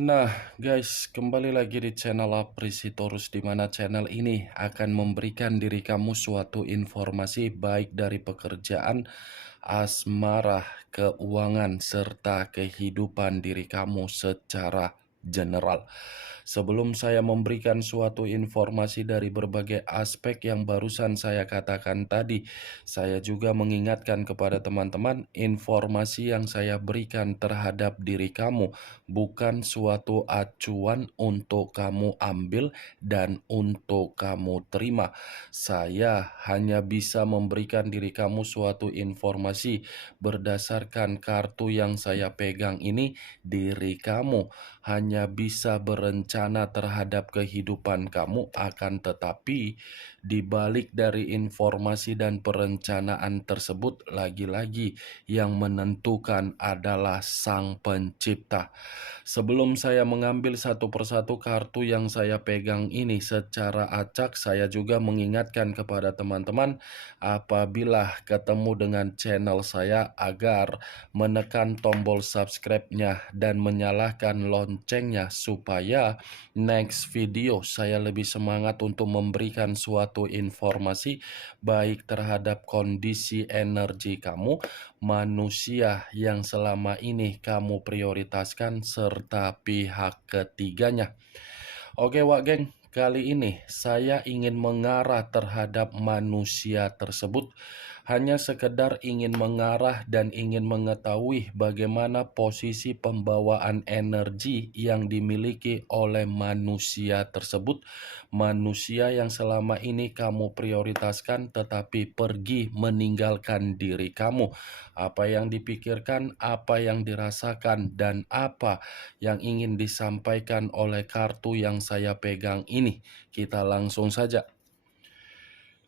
Nah, guys, kembali lagi di channel Aprisitorus, di mana channel ini akan memberikan diri kamu suatu informasi baik dari pekerjaan, asmara, keuangan, serta kehidupan diri kamu secara general. Sebelum saya memberikan suatu informasi dari berbagai aspek yang barusan saya katakan tadi, saya juga mengingatkan kepada teman-teman, informasi yang saya berikan terhadap diri kamu bukan suatu acuan untuk kamu ambil dan untuk kamu terima. Saya hanya bisa memberikan diri kamu suatu informasi berdasarkan kartu yang saya pegang ini. Diri kamu hanya bisa berencana terhadap kehidupan kamu, akan tetapi di balik dari informasi dan perencanaan tersebut, lagi-lagi yang menentukan adalah Sang Pencipta. Sebelum saya mengambil satu persatu kartu yang saya pegang ini secara acak, saya juga mengingatkan kepada teman-teman apabila ketemu dengan channel saya agar menekan tombol subscribe-nya dan menyalakan loncengnya supaya next video saya lebih semangat untuk memberikan suatu informasi baik terhadap kondisi energi kamu, manusia yang selama ini kamu prioritaskan, serta pihak ketiganya. Oke Wak Geng, kali ini saya ingin mengarah terhadap manusia tersebut. Hanya sekedar ingin mengarah dan ingin mengetahui bagaimana posisi pembawaan energi yang dimiliki oleh manusia tersebut. Manusia yang selama ini kamu prioritaskan tetapi pergi meninggalkan diri kamu. Apa yang dipikirkan, apa yang dirasakan, dan apa yang ingin disampaikan oleh kartu yang saya pegang ini. Kita langsung saja.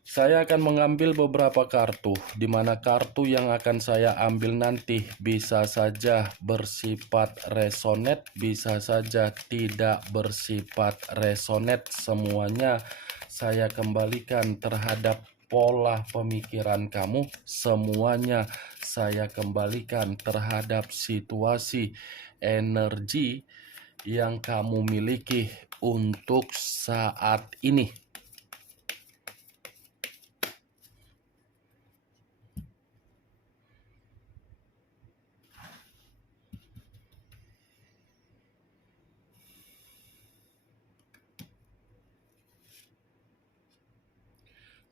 Saya akan mengambil beberapa kartu, di mana kartu yang akan saya ambil nanti bisa saja bersifat resonate, bisa saja tidak bersifat resonate. Semuanya saya kembalikan terhadap pola pemikiran kamu, semuanya saya kembalikan terhadap situasi energi yang kamu miliki untuk saat ini.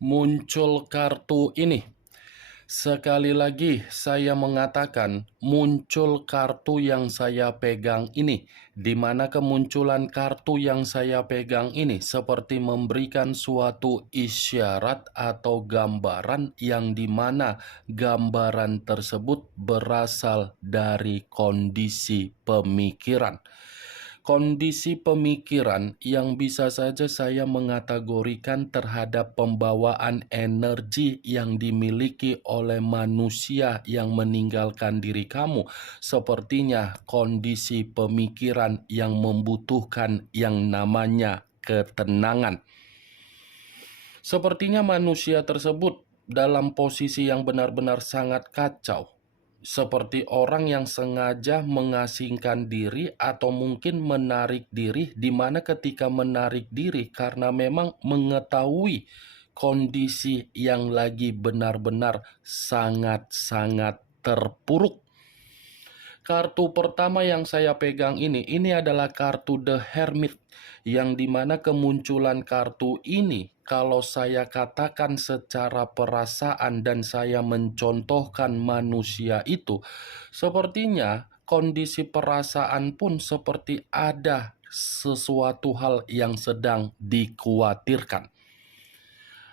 Muncul kartu ini. Sekali lagi saya mengatakan muncul kartu yang saya pegang ini, di mana kemunculan kartu yang saya pegang ini seperti memberikan suatu isyarat atau gambaran yang dimana gambaran tersebut berasal dari kondisi pemikiran. Kondisi pemikiran yang bisa saja saya mengategorikan terhadap pembawaan energi yang dimiliki oleh manusia yang meninggalkan diri kamu. Sepertinya kondisi pemikiran yang membutuhkan yang namanya ketenangan. Sepertinya manusia tersebut dalam posisi yang benar-benar sangat kacau, seperti orang yang sengaja mengasingkan diri atau mungkin menarik diri, di mana ketika menarik diri karena memang mengetahui kondisi yang lagi benar-benar sangat-sangat terpuruk. Kartu pertama yang saya pegang ini adalah kartu The Hermit, yang dimana kemunculan kartu ini, kalau saya katakan secara perasaan dan saya mencontohkan manusia itu, sepertinya kondisi perasaan pun seperti ada sesuatu hal yang sedang dikhawatirkan.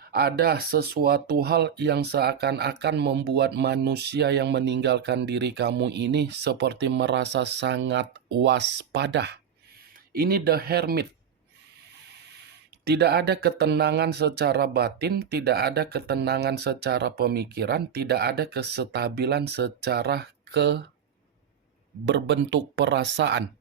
Ada sesuatu hal yang seakan-akan membuat manusia yang meninggalkan diri kamu ini seperti merasa sangat waspada. Ini The Hermit. Tidak ada ketenangan secara batin, tidak ada ketenangan secara pemikiran, tidak ada kestabilan secara berbentuk perasaan.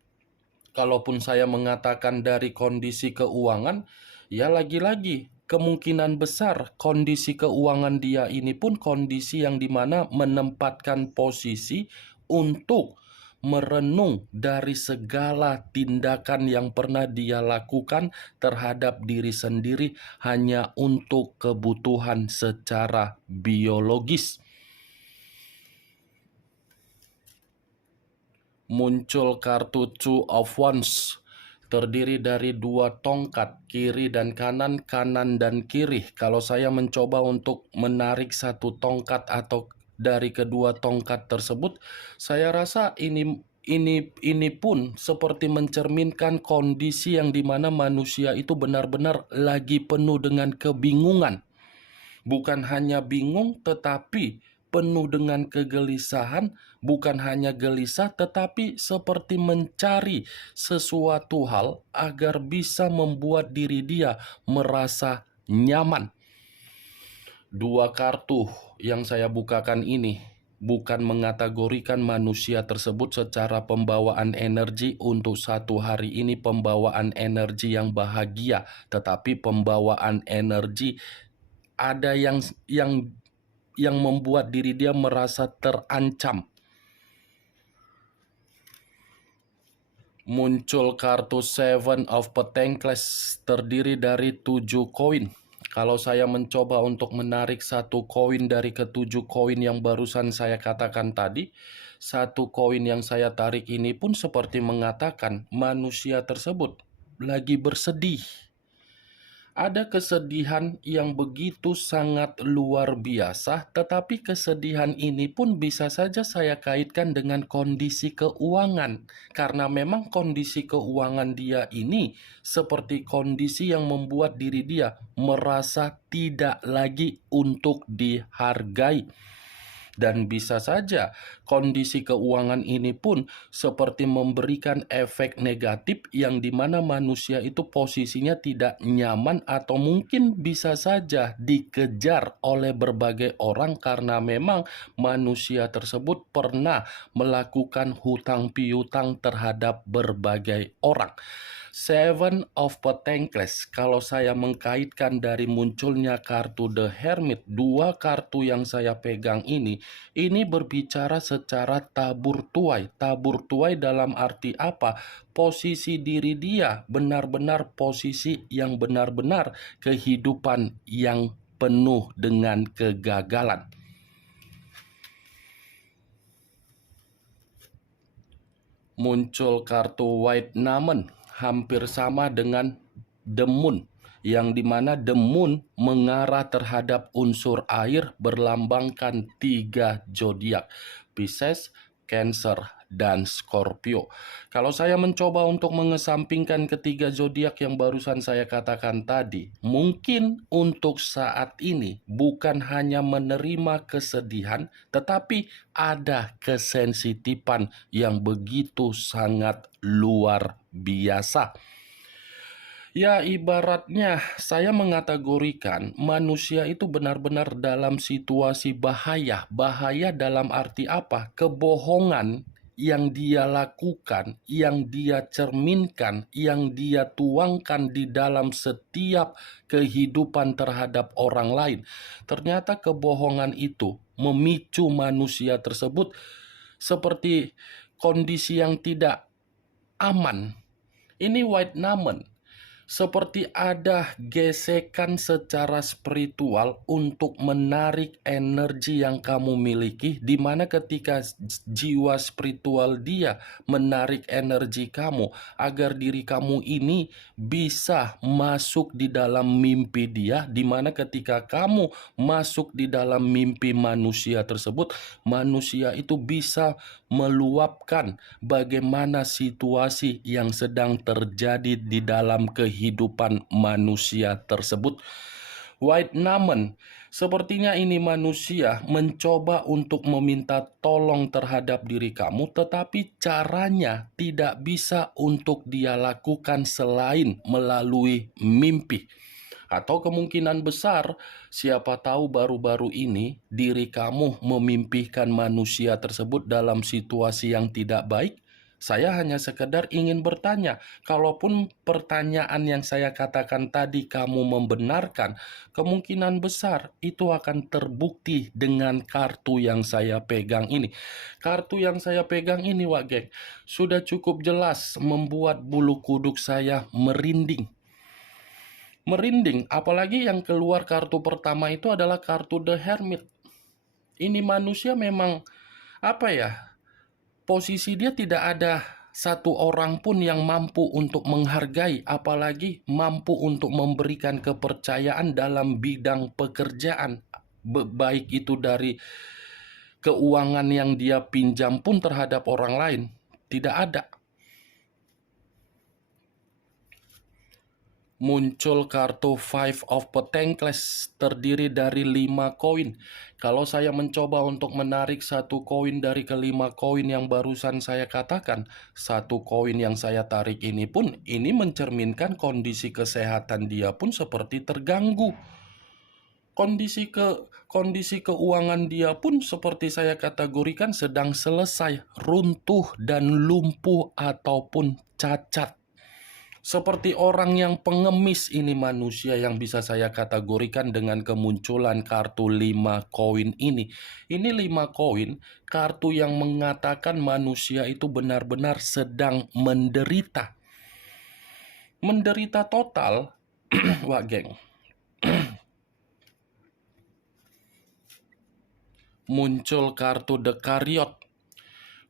Kalaupun saya mengatakan dari kondisi keuangan, ya lagi-lagi kemungkinan besar kondisi keuangan dia ini pun kondisi yang dimana menempatkan posisi untuk merenung dari segala tindakan yang pernah dia lakukan terhadap diri sendiri hanya untuk kebutuhan secara biologis. Muncul kartu Two of Wands, terdiri dari dua tongkat, kiri dan kanan, kanan dan kiri. Kalau saya mencoba untuk menarik satu tongkat atau dari kedua tongkat tersebut, saya rasa ini pun seperti mencerminkan kondisi yang dimana manusia itu benar-benar lagi penuh dengan kebingungan. Bukan hanya bingung, tetapi penuh dengan kegelisahan, bukan hanya gelisah, tetapi seperti mencari sesuatu hal agar bisa membuat diri dia merasa nyaman. Dua kartu yang saya bukakan ini bukan mengategorikan manusia tersebut secara pembawaan energi untuk satu hari ini pembawaan energi yang bahagia, tetapi pembawaan energi ada yang membuat diri dia merasa terancam. Muncul kartu Seven of Pentacles, terdiri dari 7 koin. Kalau saya mencoba untuk menarik satu koin dari ketujuh koin yang barusan saya katakan tadi, satu koin yang saya tarik ini pun seperti mengatakan manusia tersebut lagi bersedih. Ada kesedihan yang begitu sangat luar biasa, tetapi kesedihan ini pun bisa saja saya kaitkan dengan kondisi keuangan. Karena memang kondisi keuangan dia ini seperti kondisi yang membuat diri dia merasa tidak lagi untuk dihargai. Dan bisa saja kondisi keuangan ini pun seperti memberikan efek negatif yang dimana manusia itu posisinya tidak nyaman atau mungkin bisa saja dikejar oleh berbagai orang karena memang manusia tersebut pernah melakukan hutang piutang terhadap berbagai orang. Seven of Pentacles, kalau saya mengkaitkan dari munculnya kartu The Hermit, dua kartu yang saya pegang ini berbicara secara tabur tuai. Tabur tuai dalam arti apa? Posisi diri dia benar-benar posisi yang benar-benar kehidupan yang penuh dengan kegagalan. Muncul kartu White Numen, hampir sama dengan The Moon, yang dimana The Moon mengarah terhadap unsur air berlambangkan 3 zodiak, Pisces, Cancer, dan Scorpio. Kalau saya mencoba untuk mengesampingkan ketiga zodiak yang barusan saya katakan tadi, mungkin untuk saat ini bukan hanya menerima kesedihan, tetapi ada kesensitifan yang begitu sangat luar biasa. Ya, ibaratnya saya mengategorikan manusia itu benar-benar dalam situasi bahaya. Bahaya dalam arti apa? Kebohongan yang dia lakukan, yang dia cerminkan, yang dia tuangkan di dalam setiap kehidupan terhadap orang lain. Ternyata kebohongan itu memicu manusia tersebut seperti kondisi yang tidak aman. Ini White Numen. Seperti ada gesekan secara spiritual untuk menarik energi yang kamu miliki, di mana ketika jiwa spiritual dia menarik energi kamu agar diri kamu ini bisa masuk di dalam mimpi dia, di mana ketika kamu masuk di dalam mimpi manusia tersebut, manusia itu bisa meluapkan bagaimana situasi yang sedang terjadi di dalam kehidupan manusia tersebut. White Numen, sepertinya ini manusia mencoba untuk meminta tolong terhadap diri kamu, tetapi caranya tidak bisa untuk dia lakukan selain melalui mimpi. Atau kemungkinan besar, siapa tahu baru-baru ini diri kamu memimpikan manusia tersebut dalam situasi yang tidak baik, Saya hanya sekedar ingin bertanya, kalaupun pertanyaan yang saya katakan tadi kamu membenarkan, kemungkinan besar itu akan terbukti dengan kartu yang saya pegang ini. Kartu yang saya pegang ini, Wak Geng, sudah cukup jelas membuat bulu kuduk saya merinding. Merinding, apalagi yang keluar kartu pertama itu adalah kartu The Hermit. Ini manusia memang, apa ya, posisi dia tidak ada satu orang pun yang mampu untuk menghargai, apalagi mampu untuk memberikan kepercayaan dalam bidang pekerjaan. Baik itu dari keuangan yang dia pinjam pun terhadap orang lain. Tidak ada. Muncul kartu Five of Pentacles terdiri dari 5 koin. Kalau saya mencoba untuk menarik satu koin dari kelima koin yang barusan saya katakan, satu koin yang saya tarik ini pun, ini mencerminkan kondisi kesehatan dia pun seperti terganggu. Kondisi keuangan dia pun seperti saya kategorikan sedang selesai, runtuh dan lumpuh ataupun cacat. Seperti orang yang pengemis ini manusia yang bisa saya kategorikan dengan kemunculan kartu 5 koin ini. Ini 5 koin, kartu yang mengatakan manusia itu benar-benar sedang menderita. Menderita total, Wak Geng. Muncul kartu The Chariot.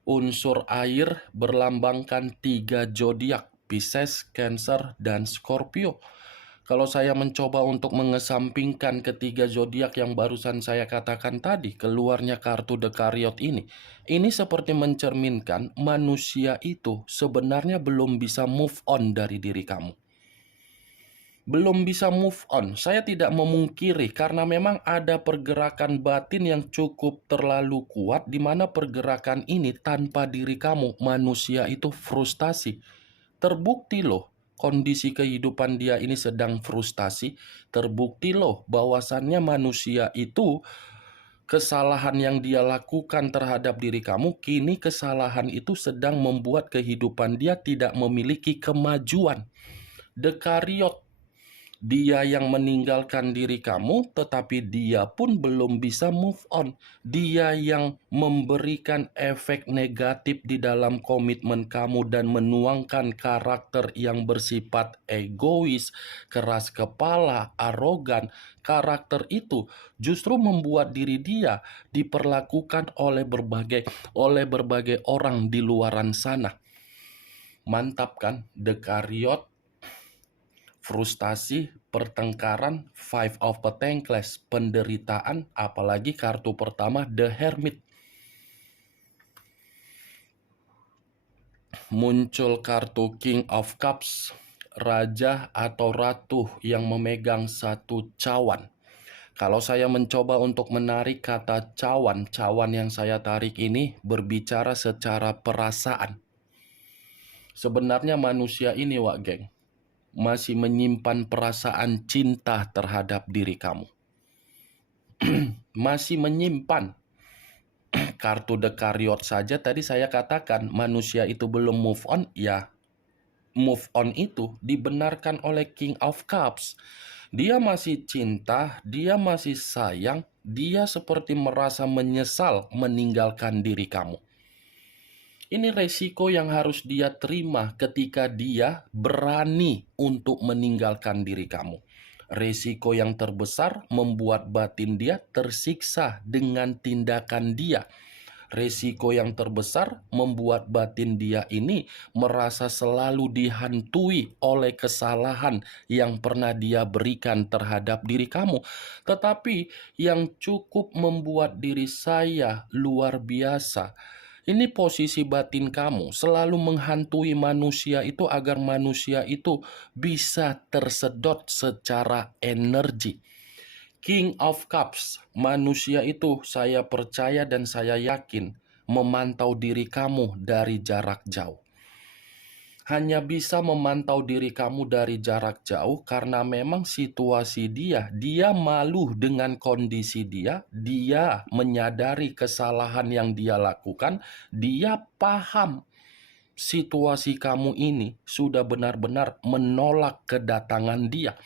Unsur air berlambangkan 3 zodiak. Pisces, Cancer, dan Scorpio. Kalau saya mencoba untuk mengesampingkan ketiga zodiak yang barusan saya katakan tadi, keluarnya kartu The Chariot ini seperti mencerminkan manusia itu sebenarnya belum bisa move on dari diri kamu. Belum bisa move on. Saya tidak memungkiri karena memang ada pergerakan batin yang cukup terlalu kuat di mana pergerakan ini tanpa diri kamu, manusia itu frustasi. Terbukti loh, kondisi kehidupan dia ini sedang frustasi. Terbukti loh bahwasannya manusia itu, kesalahan yang dia lakukan terhadap diri kamu, kini kesalahan itu sedang membuat kehidupan dia tidak memiliki kemajuan. The Chariot, dia yang meninggalkan diri kamu, tetapi dia pun belum bisa move on. Dia yang memberikan efek negatif di dalam komitmen kamu dan menuangkan karakter yang bersifat egois, keras kepala, arogan. Karakter itu justru membuat diri dia diperlakukan oleh berbagai orang di luaran sana. Mantap kan, The Chariot, frustasi, pertengkaran, Five of Pentacles, penderitaan, apalagi kartu pertama The Hermit. Muncul kartu King of Cups, raja atau ratu yang memegang satu cawan. Kalau saya mencoba untuk menarik kata cawan, cawan yang saya tarik ini berbicara secara perasaan. Sebenarnya manusia ini, Wak Geng, masih menyimpan perasaan cinta terhadap diri kamu. Masih menyimpan. Kartu The Chariot saja tadi saya katakan manusia itu belum move on, ya move on itu dibenarkan oleh King of Cups. Dia masih cinta, dia masih sayang, dia seperti merasa menyesal meninggalkan diri kamu. Ini resiko yang harus dia terima ketika dia berani untuk meninggalkan diri kamu. Resiko yang terbesar membuat batin dia tersiksa dengan tindakan dia. Resiko yang terbesar membuat batin dia ini merasa selalu dihantui oleh kesalahan yang pernah dia berikan terhadap diri kamu. Tetapi yang cukup membuat diri saya luar biasa, ini posisi batin kamu selalu menghantui manusia itu agar manusia itu bisa tersedot secara energi. King of Cups, manusia itu saya percaya dan saya yakin memantau diri kamu dari jarak jauh. Hanya bisa memantau diri kamu dari jarak jauh karena memang situasi dia malu dengan kondisi dia menyadari kesalahan yang dia lakukan, dia paham situasi kamu ini sudah benar-benar menolak kedatangan dia.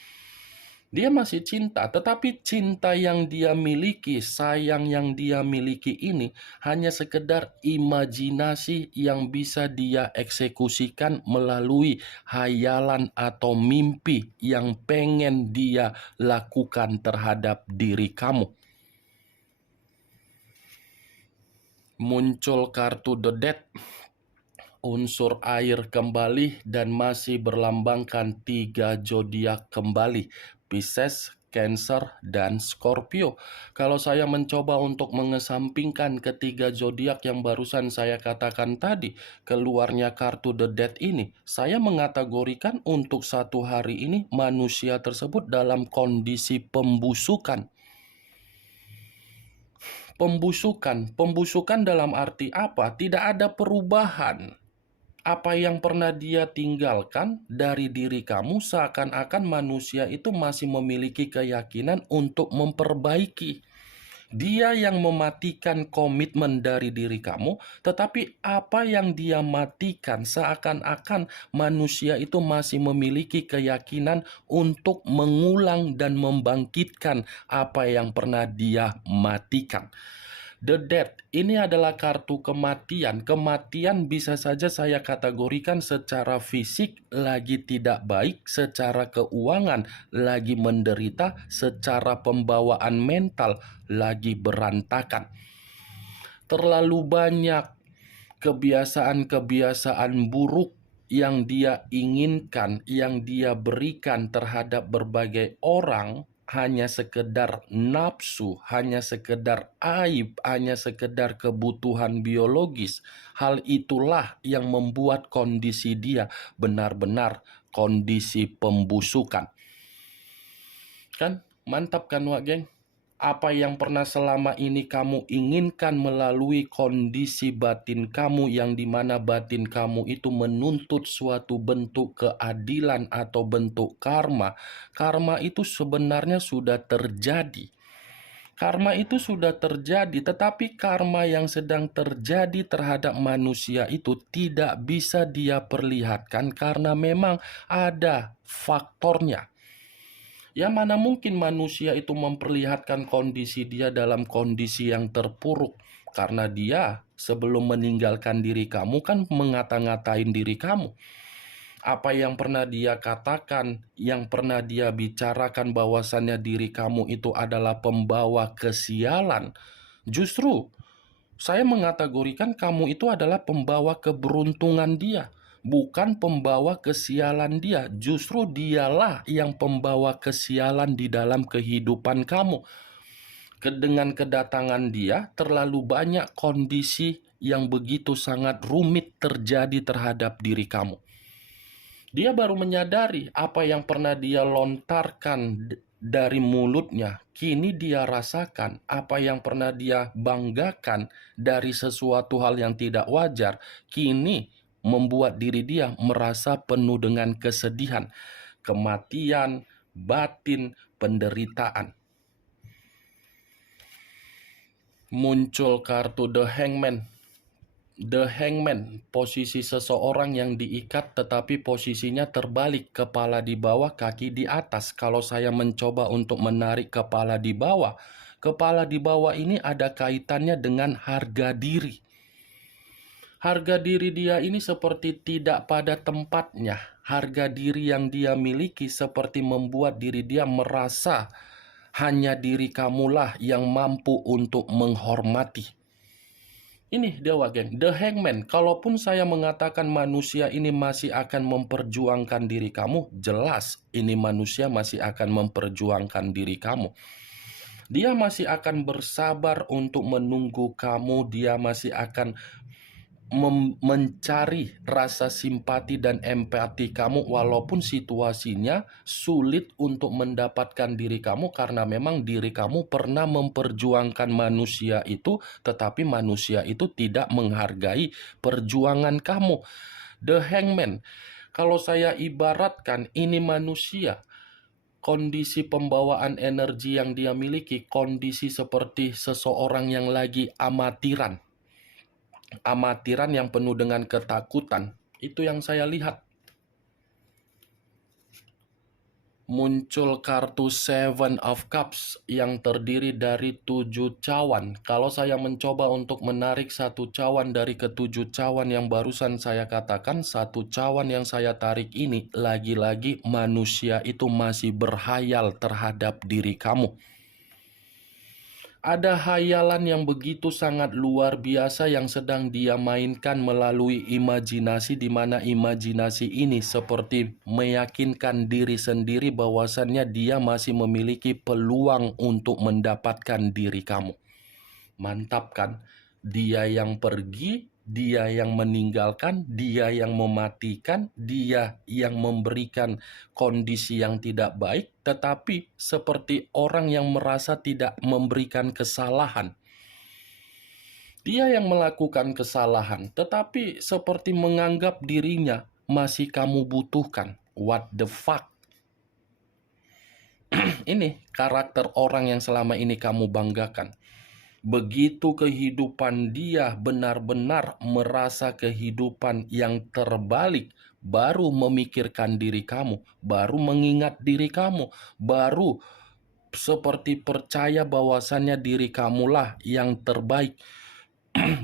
Dia masih cinta, tetapi cinta yang dia miliki, sayang yang dia miliki ini hanya sekedar imajinasi yang bisa dia eksekusikan melalui hayalan atau mimpi yang pengen dia lakukan terhadap diri kamu. Muncul kartu The Death, unsur air kembali, dan masih berlambangkan 3 zodiak kembali, Pisces, Cancer, dan Scorpio. Kalau saya mencoba untuk mengesampingkan ketiga zodiak yang barusan saya katakan tadi, keluarnya kartu The Death ini, saya mengategorikan untuk satu hari ini manusia tersebut dalam kondisi pembusukan. Pembusukan dalam arti apa? Tidak ada perubahan. Apa yang pernah dia tinggalkan dari diri kamu, seakan-akan manusia itu masih memiliki keyakinan untuk memperbaiki. Dia yang mematikan komitmen dari diri kamu, tetapi apa yang dia matikan, seakan-akan manusia itu masih memiliki keyakinan untuk mengulang dan membangkitkan apa yang pernah dia matikan. The Death ini adalah kartu kematian. Kematian bisa saja saya kategorikan secara fisik lagi tidak baik, secara keuangan lagi menderita, secara pembawaan mental lagi berantakan. Terlalu banyak kebiasaan-kebiasaan buruk yang dia inginkan, yang dia berikan terhadap berbagai orang, hanya sekedar nafsu, hanya sekedar aib, hanya sekedar kebutuhan biologis. Hal itulah yang membuat kondisi dia benar-benar kondisi pembusukan. Kan? Mantap kan, Wak Geng? Apa yang pernah selama ini kamu inginkan melalui kondisi batin kamu, yang dimana batin kamu itu menuntut suatu bentuk keadilan atau bentuk karma. Karma itu sebenarnya sudah terjadi. Karma itu sudah terjadi, tetapi karma yang sedang terjadi terhadap manusia itu tidak bisa dia perlihatkan karena memang ada faktornya. Ya, mana mungkin manusia itu memperlihatkan kondisi dia dalam kondisi yang terpuruk, karena dia sebelum meninggalkan diri kamu kan mengata-ngatain diri kamu. Apa yang pernah dia katakan, yang pernah dia bicarakan bahwasannya diri kamu itu adalah pembawa kesialan. Justru saya mengategorikan kamu itu adalah pembawa keberuntungan dia, bukan pembawa kesialan dia. Justru dialah yang pembawa kesialan di dalam kehidupan kamu. Dengan kedatangan dia, terlalu banyak kondisi yang begitu sangat rumit terjadi terhadap diri kamu. Dia baru menyadari apa yang pernah dia lontarkan dari mulutnya, kini dia rasakan. Apa yang pernah dia banggakan dari sesuatu hal yang tidak wajar, kini membuat diri dia merasa penuh dengan kesedihan, kematian, batin, penderitaan. Muncul kartu The Hangman. The Hangman, posisi seseorang yang diikat tetapi posisinya terbalik, kepala di bawah, kaki di atas. Kalau saya mencoba untuk menarik kepala di bawah ini ada kaitannya dengan harga diri. Harga diri dia ini seperti tidak pada tempatnya. Harga diri yang dia miliki seperti membuat diri dia merasa hanya diri kamulah yang mampu untuk menghormati. Ini Dewa Geng, The Hangman. Kalaupun saya mengatakan manusia ini masih akan memperjuangkan diri kamu, jelas ini manusia masih akan memperjuangkan diri kamu. Dia masih akan bersabar untuk menunggu kamu. Dia masih akan mencari rasa simpati dan empati kamu, walaupun situasinya sulit untuk mendapatkan diri kamu, karena memang diri kamu pernah memperjuangkan manusia itu, tetapi manusia itu tidak menghargai perjuangan kamu. The Hangman, kalau saya ibaratkan ini manusia, kondisi pembawaan energi yang dia miliki, kondisi seperti seseorang yang lagi amatiran yang penuh dengan ketakutan. Itu yang saya lihat. Muncul kartu Seven of Cups yang terdiri dari 7 cawan. Kalau saya mencoba untuk menarik satu cawan dari ketujuh cawan yang barusan saya katakan, satu cawan yang saya tarik ini, lagi-lagi manusia itu masih berhayal terhadap diri kamu. Ada hayalan yang begitu sangat luar biasa yang sedang dia mainkan melalui imajinasi, di mana imajinasi ini seperti meyakinkan diri sendiri bahwasannya dia masih memiliki peluang untuk mendapatkan diri kamu. Mantap kan? Dia yang pergi, dia yang meninggalkan, dia yang mematikan, dia yang memberikan kondisi yang tidak baik, tetapi seperti orang yang merasa tidak memberikan kesalahan. Dia yang melakukan kesalahan, tetapi seperti menganggap dirinya masih kamu butuhkan. What the fuck? Ini karakter orang yang selama ini kamu banggakan. Begitu kehidupan dia benar-benar merasa kehidupan yang terbalik, baru memikirkan diri kamu, baru mengingat diri kamu, baru seperti percaya bahwasannya diri kamulah yang terbaik.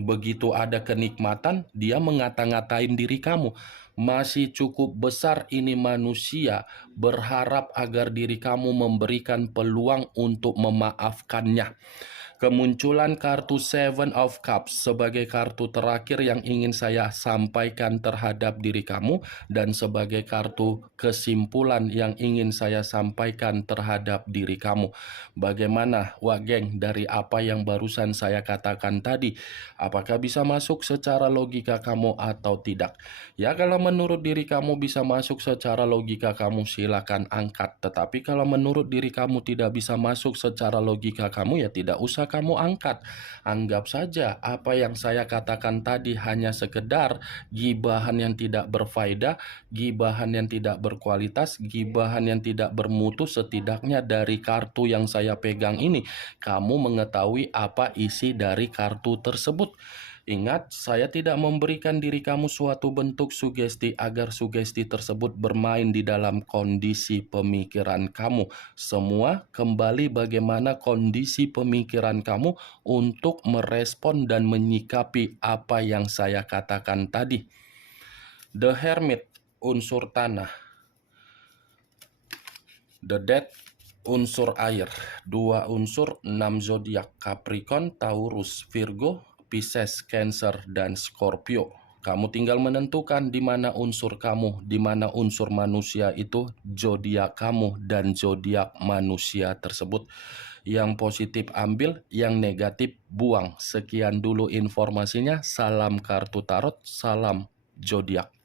Begitu ada kenikmatan, dia ngata-ngatain diri kamu. Masih cukup besar ini manusia berharap agar diri kamu memberikan peluang untuk memaafkannya. Kemunculan kartu Seven of Cups sebagai kartu terakhir yang ingin saya sampaikan terhadap diri kamu, dan sebagai kartu kesimpulan yang ingin saya sampaikan terhadap diri kamu. Bagaimana, Wak Geng, dari apa yang barusan saya katakan tadi? Apakah bisa masuk secara logika kamu atau tidak? Ya, kalau menurut diri kamu bisa masuk secara logika kamu, silakan angkat. Tetapi kalau menurut diri kamu tidak bisa masuk secara logika kamu, ya tidak usah kamu angkat. Anggap saja apa yang saya katakan tadi hanya sekedar gibahan yang tidak berfaedah, gibahan yang tidak berkualitas, gibahan yang tidak bermutu. Setidaknya dari kartu yang saya pegang ini, kamu mengetahui apa isi dari kartu tersebut. Ingat, saya tidak memberikan diri kamu suatu bentuk sugesti agar sugesti tersebut bermain di dalam kondisi pemikiran kamu. Semua kembali bagaimana kondisi pemikiran kamu untuk merespon dan menyikapi apa yang saya katakan tadi. The Hermit, unsur tanah. The Death, unsur air. 2 unsur, 6 zodiak: Capricorn, Taurus, Virgo, Pisces, Cancer, dan Scorpio. Kamu tinggal menentukan di mana unsur kamu, di mana unsur manusia itu, zodiak kamu dan zodiak manusia tersebut. Yang positif ambil, yang negatif buang. Sekian dulu informasinya. Salam kartu tarot, salam zodiak.